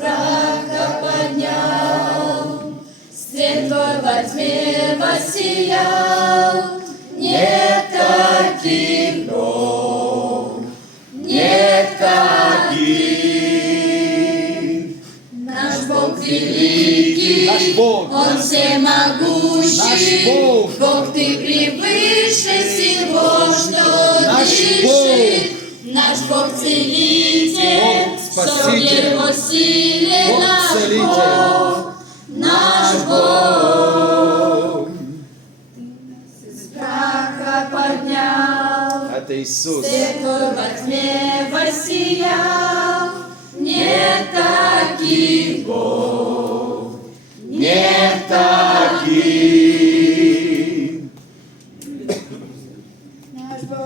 праха поднял, свет Твой во тьме воссиял. Нет таких дом, нет таких. Наш Бог великий, Наш Бог, Он всемогущий, наш Бог, Бог, Ты превыше всего, что наш дышит. Бог, Наш Бог целитель, Бог все в спаситель, Его силе. Бог Наш целитель, Бог, наш Бог. С праха поднял, это Иисус. свет Твой во тьме воссиял. Нет таких Бог, нет таких.